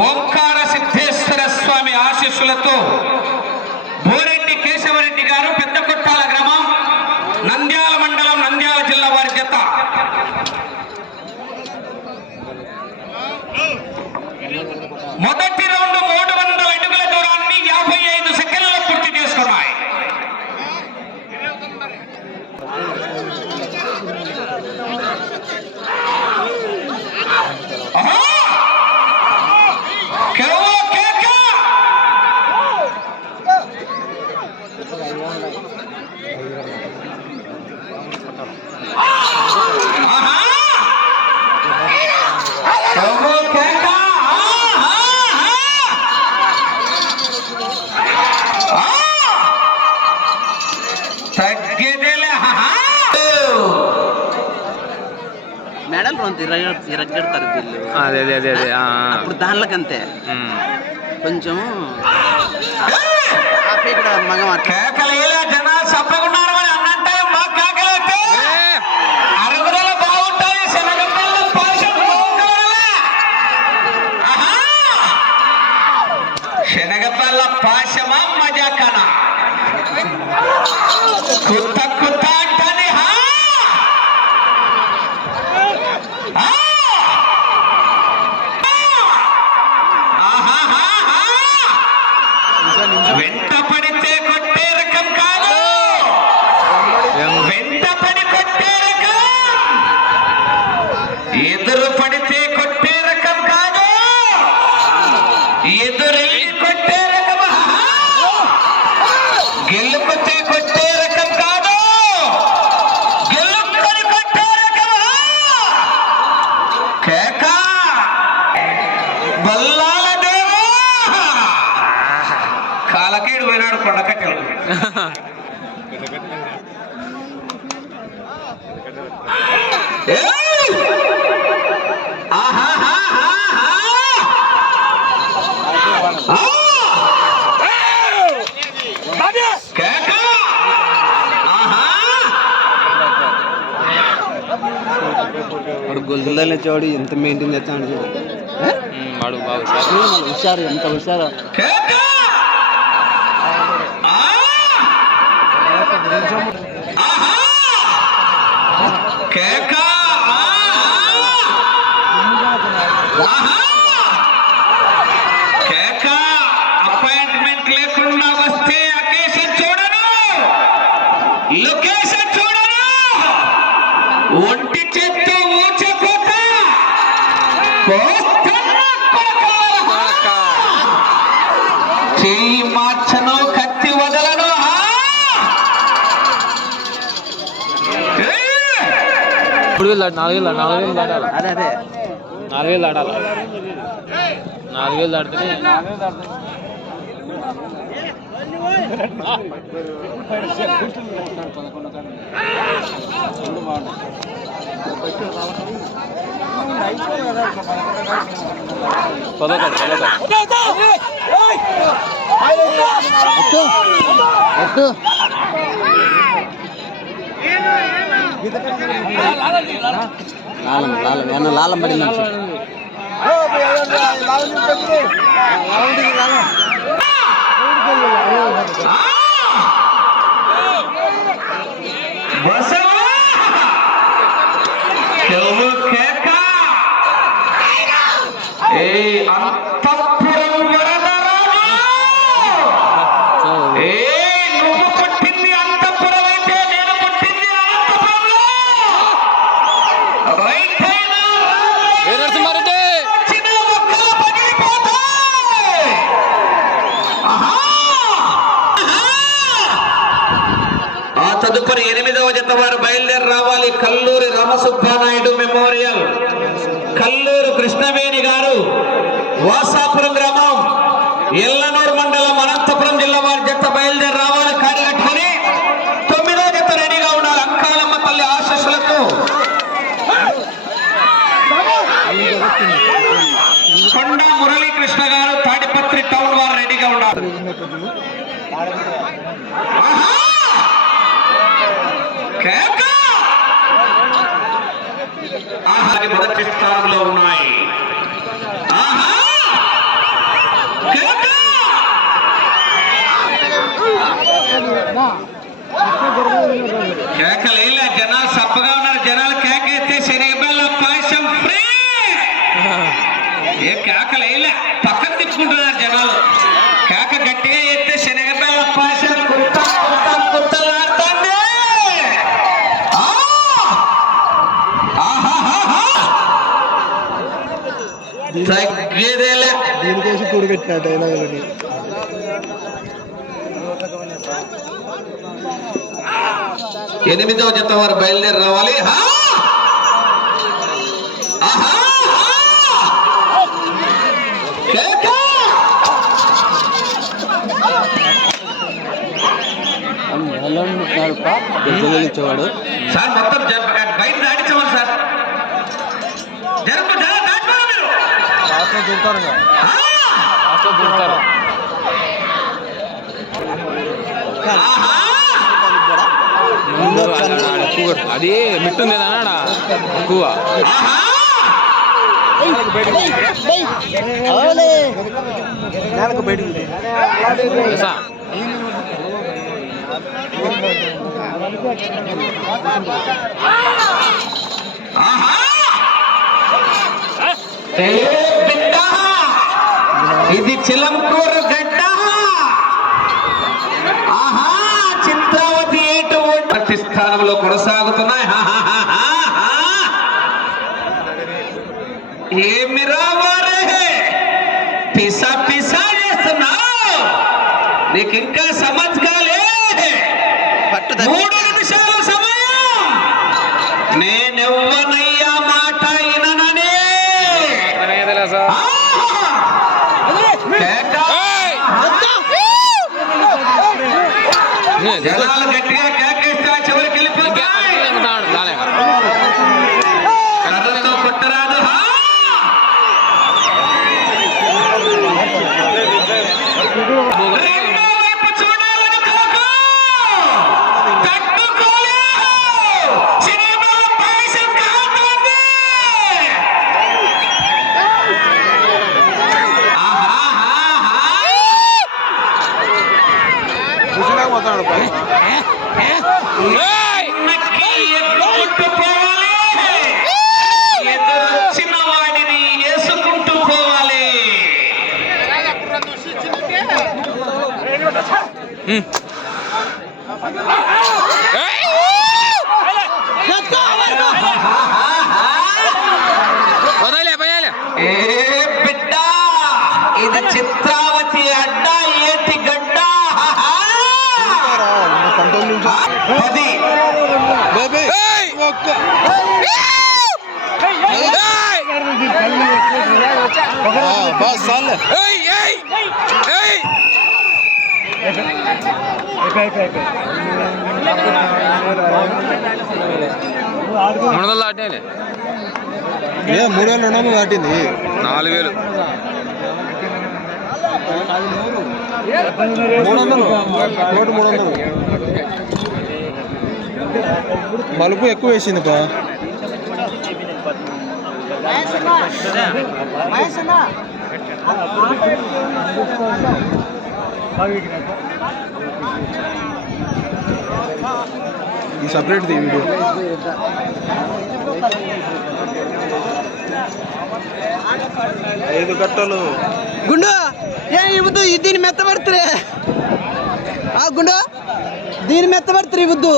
ఓంకార సిద్ధేశ్వర స్వామి ఆశీస్సులతో బోరెడ్డి కేశవరెడ్డి గారు పెద్ద కొట్టాల గ్రామం నంద్యాల మండలం నంద్యాల జిల్లా వారి జత. మొదటి రౌండ్ మూడు వందల అడుగుల దూరాన్ని యాభై ఐదు సెకండ్లలో పూర్తి చేసుకున్నాయి ఆహా! కేవో కేక! ఆహా! కేవో కేక! ఆహా! ఆ! తగ్గిదిలే ఆహా! మెడల్ వీళ్ళు. అదే అదే అదే అదే. అప్పుడు దానిలకంతే. కొంచెం మగం అట్లా. కేకలేలా జన సప్పగున్నారు మరి అన్నంటే మా కేకలైతే అరుగుదల బాగుంటాయి శనగపల్లి పాశమా మజాకన? కుత్త కుత్త గొలుసులలో చూడు ఎంత మెయింటైన్ చేస్తాడు చూడు. వాడు హుషారు. ఎంత హుషారు. కేక! మూడు వేలు దాటి నాలుగు వేలు నాలుగు వేలు దాటాలి అదే అదే నాలుగు వేలు దాటాలి నాలుగు వేలు దాటితేనే పదకొండు పదకొండు ఎత్తు ఎత్తు లాలం లాలం ఏమన్నా లాలం పడింది ఆ! తదుపరి ఎనిమిదవ జత వారు బయలుదేరి రావాలి. కల్లూరి రామసుబ్బానాయుడు మెమోరియల్. కల్లూరు కృష్ణవేణి గారు వాసాపురం గ్రామం ఎల్లనూరు మండలం అనంతపురం జిల్లా వారి జత బయలుదేరి రావాలి. కాడి తొమ్మిదో జత రెడీగా ఉండాలి. అంకాలమ్మ తల్లి ఆశస్సులతో. కొండ మురళీకృష్ణ గారు తాడిపత్రి టౌన్ వారు రెడీగా ఉన్నారు కేక! ఆహా, మొదటి స్థానంలో ఉన్నాయి ఆహా! కేక! కేకలేలా జనాలు సప్పగా ఉన్నారు జనాలు కేకేస్తే శరీరంలో పాయసం ఫ్రీ ఏ కేకలేలే పక్కన తెచ్చుకుంటున్నారు జనాలు కేక గట్టిగా ఎత్తే శనగబెల్ల పాయసం కుత్త కుత్త కుత్తలాడుతుంది ఆ! ఆహాహాహా! తగ్గేదేలే. దీనికోసం డైలాగులని ఎనిమిదవ జత వారు బయలుదేరి రావాలి. సార్ మొత్తం ఆ! చూస్తారు ఆహా! ముందు అది- మిట్టుంది అన్నాడా ఎక్కువ! నేలకు బయటికి తెలుసా ఆహా! చిలంకూరు గడ్డ. ఆహా చిత్రావతి ఏటు మొదటి స్థానంలో కొనసాగుతున్నాయి. హాహాహాహా. ఏమి రావారే పిసా పిసా చేస్తున్నావు. నీకు ఇంకా సమజ్ కాలే. జనాలు గట్టిగా వదలే పోయాలే ఏ బిడ్డ ఇది చిత్రావతి అడ్డ ఏటి గడ్డ పంతొమ్మిది నిమిషాలు పది బేబీ ఏయ్! ఒక్క ఏయ్! బాస్ సార్లే ఏయ్! ఏయ్! ఏయ్! మూడు వందలు దాటినాయిలే. ఏ మూడు వేల రెండు వందలు దాటింది. నాలుగు వేలు మూడు వందలు కోటి మూడు వందలు బలుపు ఎక్కువ వేసింది బా ఈ సపరేట్ ది వీడియో ఐదు కట్టలు. గుండు ఏ ఇవ్వద్దు దీన్ని మెత్తబడుతురే. ఆ గుండు దీన్ని మెత్తబడుతురు ఇవ్వద్దు.